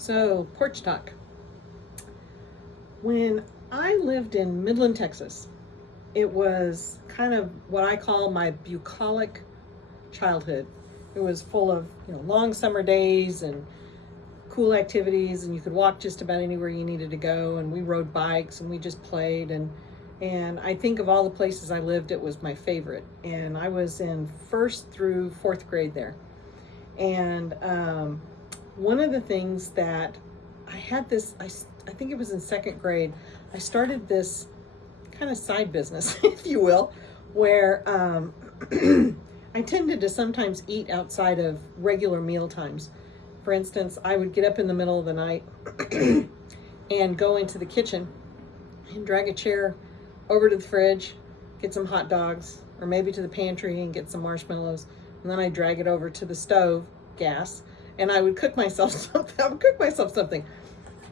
So, porch talk. When I lived in Midland, Texas, it was kind of what I call my bucolic childhood. It was full of, long summer days and cool activities, and you could walk just about anywhere you needed to go, and we rode bikes and we just played, and I think of all the places I lived, it was my favorite. And I was in first through fourth grade there. And one of the things that I had this, I think it was in second grade, I started this kind of side business, if you will, where I tended to sometimes eat outside of regular meal times. For instance, I would get up in the middle of the night and go into the kitchen and drag a chair over to the fridge, get some hot dogs, or maybe to the pantry and get some marshmallows. And then I'd drag it over to the stove, gas, and I would cook myself something.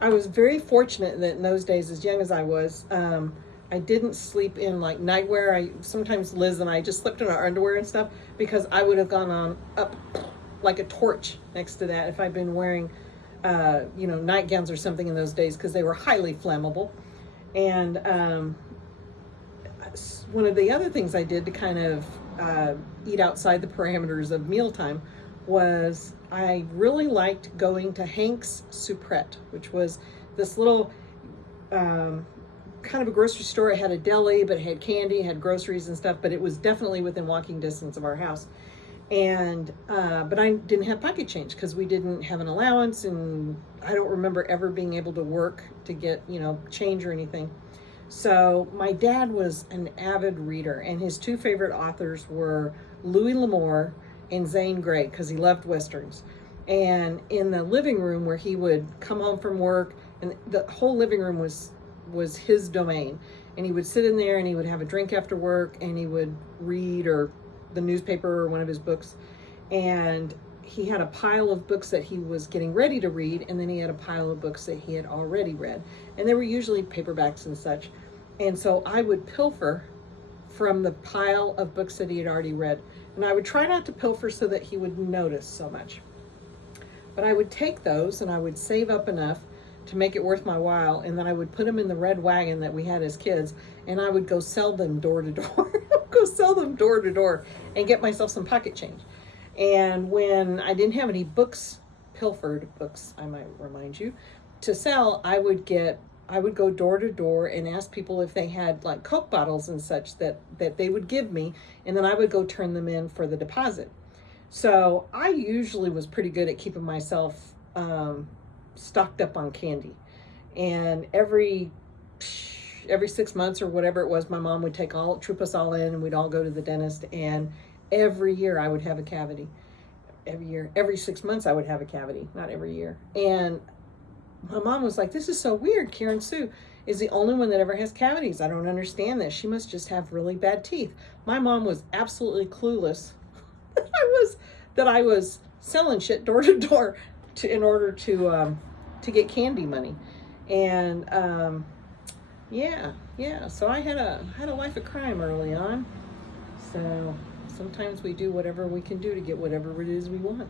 I was very fortunate that in those days, as young as I was, I didn't sleep in like nightwear. Sometimes Liz and I just slept in our underwear and stuff, because I would have gone on up like a torch next to that if I'd been wearing, nightgowns or something in those days, because they were highly flammable. And one of the other things I did to kind of eat outside the parameters of mealtime was I really liked going to Hank's Souprette, which was this little kind of a grocery store. It had a deli, but it had candy, it had groceries and stuff, but it was definitely within walking distance of our house. And but I didn't have pocket change because we didn't have an allowance, and I don't remember ever being able to work to get change or anything. So my dad was an avid reader, and his two favorite authors were Louis L'Amour and Zane Grey, because he loved westerns. And in the living room where he would come home from work, and the whole living room was his domain, and he would sit in there and he would have a drink after work and he would read, or the newspaper, or one of his books. And he had a pile of books that he was getting ready to read, and then he had a pile of books that he had already read, and they were usually paperbacks and such. And so I would pilfer from the pile of books that he had already read, and I would try not to pilfer so that he would notice so much, but I would take those and I would save up enough to make it worth my while, and then I would put them in the red wagon that we had as kids, and I would go sell them door to door and get myself some pocket change. And when I didn't have any pilfered books, I might remind you, to sell, I would go door to door and ask people if they had like Coke bottles and such that they would give me, and then I would go turn them in for the deposit. So I usually was pretty good at keeping myself stocked up on candy. And every 6 months or whatever it was, my mom would troop us all in, and we'd all go to the dentist, and every year I would have a cavity. Every 6 months I would have a cavity, not every year. And my mom was like, "This is so weird. Karen Sue is the only one that ever has cavities. I don't understand this. She must just have really bad teeth." My mom was absolutely clueless that I was selling shit door to door in order to get candy money. And so I had a life of crime early on. So sometimes we do whatever we can do to get whatever it is we want.